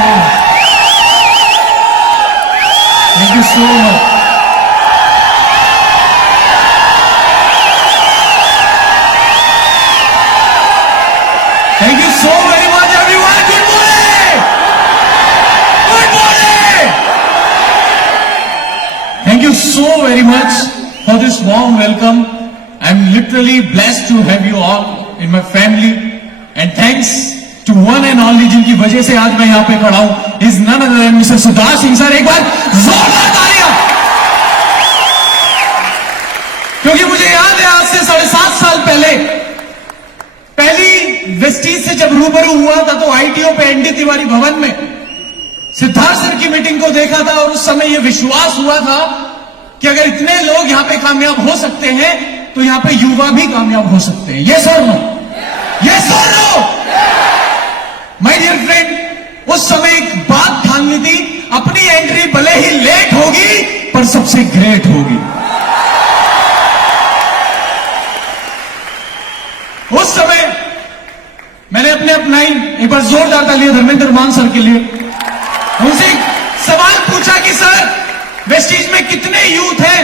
so much. Thank you so much. Thank you so very much, everyone. Good morning. Good morning. Thank you so very much for this warm welcome. I'm literally blessed to have you all in my family, and thanks to one and only जिनकी वजह से आज मैं यहाँ पे खड़ा हूँ, is none other than Mr. सुधार सिंह सर. एक बार जोरदार तालियां, क्योंकि मुझे याद है आज से 7.5 साल पहले पहली वेस्टीज से जब रूबरू हुआ था तो आईटीओ पे एनडी तिवारी भवन में सिद्धार्थ सर की मीटिंग को देखा था, और उस समय यह विश्वास हुआ था कि अगर इतने लोग यहां पे कामयाब हो सकते हैं तो यहां पे युवा भी कामयाब हो सकते हैं. यस और नो? यस और नो? माय डियर फ्रेंड, उस समय एक बात ठाननी थी, अपनी एंट्री भले ही लेट होगी पर सबसे ग्रेट होगी. उस समय मैंने अपने अपनाई, एक बार जोरदार तालियां धर्मेंद्र मान सर के लिए, उनसे एक सवाल पूछा कि सर वेस्टीज में कितने यूथ हैं,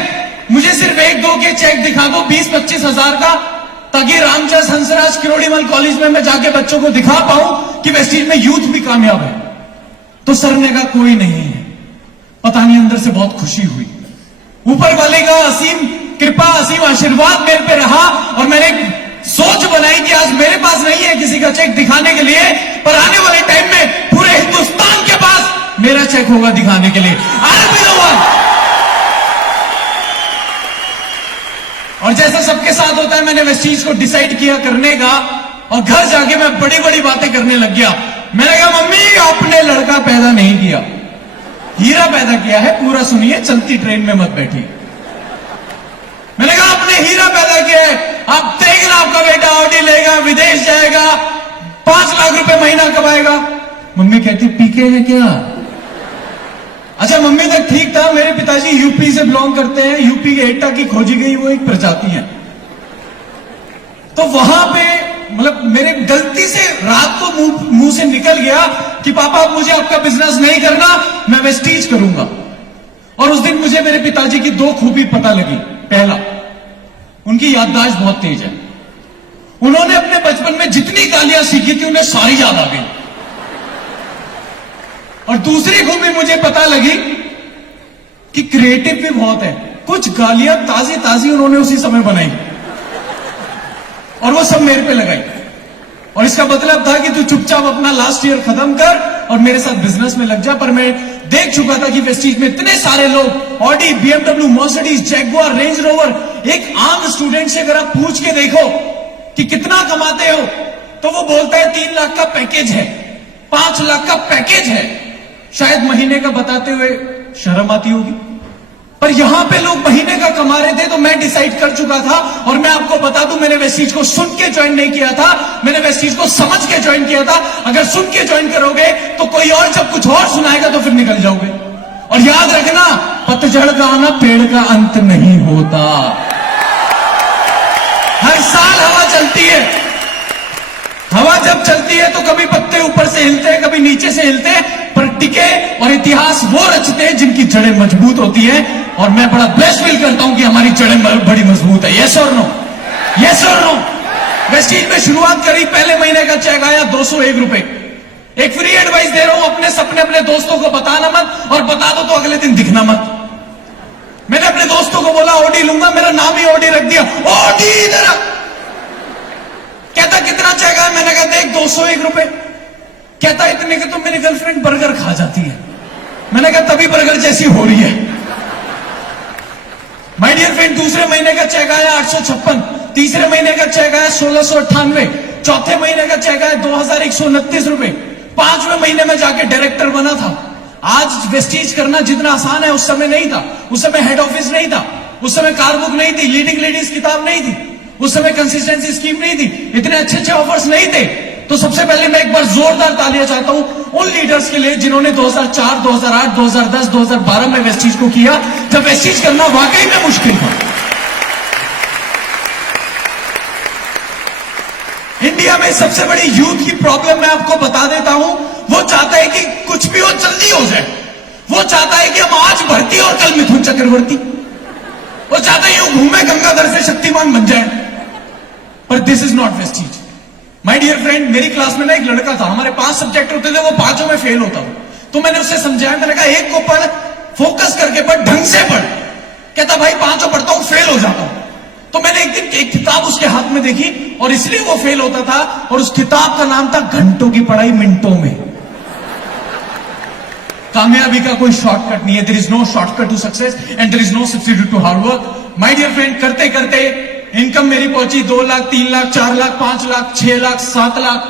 मुझे सिर्फ 1-2 के चेक दिखा दो 20-25 हजार का, ताकि रामचंद्र हंसराज किरोड़ीमल कॉलेज में मैं जाके बच्चों को दिखा पाऊं कि वेस्टीज में यूथ भी कामयाब है. तो सर ने कहा कोई नहीं है. पता नहीं अंदर से बहुत खुशी हुई. ऊपर वाले का असीम कृपा, असीम आशीर्वाद मेरे पे रहा, और मैंने सोच बनाई कि आज मेरे पास नहीं है किसी का चेक दिखाने के लिए, पर आने वाले टाइम में पूरे हिंदुस्तान के पास मेरा चेक होगा दिखाने के लिए. I'll be the one. और जैसा सबके साथ होता है, मैंने वेस्टीज को डिसाइड किया करने का, और घर जाके मैं बड़ी बड़ी बातें करने लग गया. मैंने कहा मम्मी आपने लड़का पैदा नहीं किया, हीरा पैदा किया है. पूरा सुनिए, चलती ट्रेन में मत बैठिए. मैंने कहा आपने हीरा पैदा किया है, आप देखना आपका बेटा ऑडी लेगा, विदेश जाएगा, 5 लाख रुपए महीना कमाएगा. मम्मी कहती पीके है क्या? अच्छा मम्मी तक ठीक था. मेरे पिताजी यूपी से बिलोंग करते हैं. यूपी के एटा की खोजी गई वो एक प्रजाति है. तो वहां पे मतलब मेरे गलती से रात को मुंह से निकल गया कि पापा अब मुझे आपका बिजनेस नहीं करना, मैं वेस्टीज करूंगा. और उस दिन मुझे मेरे पिताजी की 2 खूबी पता लगी. पहला, उनकी याददाश्त बहुत तेज है. उन्होंने अपने बचपन में जितनी गालियां सीखी थी उन्हें सारी याद आ गई. और दूसरी खूबी मुझे पता लगी कि क्रिएटिव भी बहुत है. कुछ गालियां ताजी ताजी उन्होंने उसी समय बनाई और वो सब मेरे पे लगाई. और इसका मतलब था कि तू चुपचाप अपना लास्ट ईयर खत्म कर और मेरे साथ बिजनेस में लग जा. पर मैं देख चुका था कि वेस्टीज में इतने सारे लोग Audi, BMW, Mercedes, Jaguar, range rover, एक आम स्टूडेंट से अगर आप पूछ के देखो कि कितना कमाते हो तो वो बोलता है 3 लाख का पैकेज है, 5 लाख का पैकेज है. शायद महीने का बताते हुए शर्म आती होगी, पर यहां पे लोग महीने का कमा रहे थे. तो मैं डिसाइड कर चुका था, और मैं आपको बता दूं मैंने वेस्टीज को सुन के ज्वाइन नहीं किया था, मैंने वेस्टीज को समझ के ज्वाइन किया था. अगर सुन के ज्वाइन करोगे तो कोई और जब कुछ और सुनाएगा तो फिर निकल जाओगे. और याद रखना, पतझड़ का आना पेड़ का अंत नहीं होता. हर साल हवा चलती है. हवा जब चलती है तो कभी पत्ते ऊपर से हिलते हैं, कभी नीचे से हिलते हैं, पर टिके और इतिहास वो रचते हैं जिनकी जड़ें मजबूत होती हैं. और मैं बड़ा ब्लेस्ड फील करता हूं कि हमारी जड़ें बड़ी मजबूत है. यस और नो? यस और नो? वेस्टीज में शुरुआत करी, पहले महीने का चेक आया 201 रुपए. एक फ्री एडवाइस दे रहा हूं, अपने सपने अपने दोस्तों को बताना मत, और बता दो तो अगले दिन दिखना मत. मैंने अपने दोस्तों को बोला ऑडी लूंगा, मेरा नाम ही ऑडी रख दिया. ऑडी इधर कहता कितना चेक आया? मैंने कहा देख 201 रुपए. कहता इतने के तो मेरी गर्लफ्रेंड बर्गर खा जाती है. मैंने कहा तभी बर्गर जैसी हो रही है. माय डियर फ्रेंड, दूसरे महीने का चेक आया 856, तीसरे महीने का चेक आया 1698, चौथे महीने का चेक आया 2129 रुपए, 5वें महीने में जाके डायरेक्टर बना था. आज वेस्टीज करना जितना आसान है उस समय नहीं था. उस समय हेड ऑफिस नहीं था, उस समय कार बुक नहीं थी, लीडिंग लेडीज किताब नहीं थी, उस समय कंसिस्टेंसी स्कीम नहीं थी, इतने अच्छे अच्छे ऑफर्स नहीं थे. तो सबसे पहले मैं एक बार जोरदार तालियां चाहता हूं उन लीडर्स के लिए जिन्होंने 2004, 2008, 2010, 2012 में वेस्टीज को किया, जब वेस्टीज करना वाकई में मुश्किल था. इंडिया में सबसे बड़ी यूथ की प्रॉब्लम मैं आपको बता देता हूं, वो चाहता है कि कुछ भी हो जल्दी हो जाए। वो चाहता है कि हम आज भर्ती और कल मिथुन चक्रवर्ती। वो चाहता है यूं घूमे गंगाधर से शक्तिमान बन जाए। पर this is not Vestige. My dear friend, मेरी क्लास में ना एक लड़का था, हमारे 5 सब्जेक्ट होते थे, वो 5 में फेल होता था। तो मैंने उससे समझाया, मैंने कहा एक को पढ़, फोकस करके पढ़, ढंग से पढ़। कहता भाई 5 पढ़ता हूं फेल हो जाता हूं। तो मैंने एक दिन एक किताब उसके हाथ में देखी और इसलिए वो फेल होता था, और उस किताब का नाम था घंटों की पढ़ाई मिनटों में। कामयाबी का कोई शॉर्टकट नहीं है। There is no shortcut to success and there is no substitute to hard work. My dear friend, करते करते इनकम मेरी पहुंची 2 लाख, 3 लाख, 4 लाख, 5 लाख, 6 लाख, 7 लाख।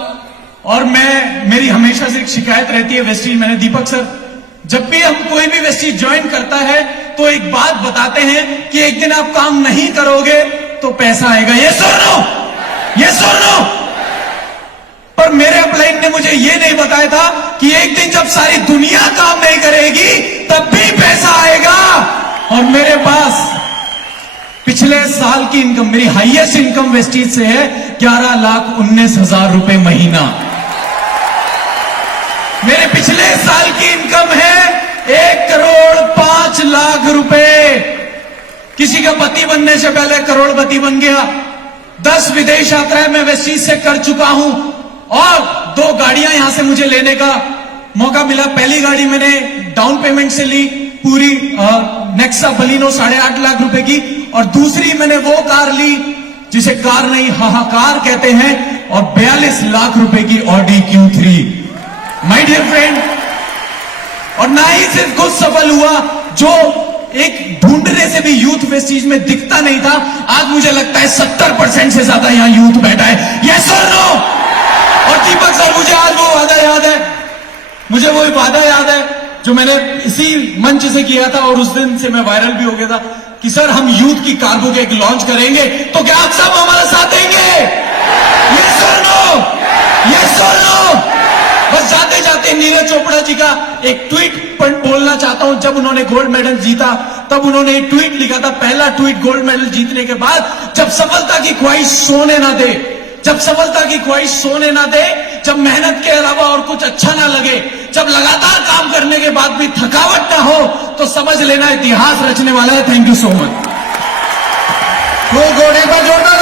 और मेरी हमेशा से एक शिकायत रहती है वेस्टीज। मैंने दीपक सर, जब भी हम कोई भी वेस्टीज ज्वाइन करता है तो एक बात बताते हैं कि एक दिन आप काम नहीं करोगे तो पैसा आएगा। ये सुनो, ये सुनो। पर मेरे अपलाइन ने मुझे ये नहीं बताया था कि एक दिन जब सारी दुनिया काम नहीं करेगी तब भी पैसा आएगा। और मेरे पास पिछले साल की इनकम, मेरी हाईएस्ट इनकम वेस्टीज से है 11,19,000 रुपए महीना। मेरे पिछले साल की इनकम है 1,05,00,000 रुपए। किसी का पति बनने से पहले करोड़पति बन गया। 10 विदेश यात्राएं मैं वेस्टीज से कर चुका हूं और 2 गाड़ियां यहां से मुझे लेने का मौका मिला। पहली गाड़ी मैंने डाउन पेमेंट से ली, पूरी नेक्सा बलिनो 8.5 लाख रुपए की, और दूसरी मैंने वो कार ली जिसे कार नहीं हाहाकार कहते हैं, और 42 लाख रुपए की Audi Q3। My dear friend, और ना ही सिर्फ कुछ सफल हुआ, जो एक ढूंढने से भी यूथ वेस्टीज में दिखता नहीं था, आज मुझे लगता है 70% से ज्यादा यहां यूथ बैठा है। यस और नो? और दीपक सर, मुझे आज वो वादा याद है, मुझे वो वादा याद है जो मैंने इसी मंच से किया था, और उस दिन से मैं वायरल भी हो गया था कि सर हम यूथ की कारबुक एक लॉन्च करेंगे, तो क्या आप सब हमारा साथ देंगे? यस और नो? यस और नो? बस जाते जाते नीरज चोपड़ा जी का एक ट्वीट पर बोलना चाहता हूं। जब उन्होंने गोल्ड मेडल जीता तब उन्होंने एक ट्वीट लिखा था, पहला ट्वीट गोल्ड मेडल जीतने के बाद, जब सफलता की ख्वाहिश सोने ना दे, जब सफलता की ख्वाहिश सोने ना दे, जब मेहनत के अलावा और कुछ अच्छा ना लगे, जब लगातार काम करने के बाद भी थकावट ना हो, तो समझ लेना इतिहास रचने वाला है। Thank you so much. वो घोड़े पर जोड़ना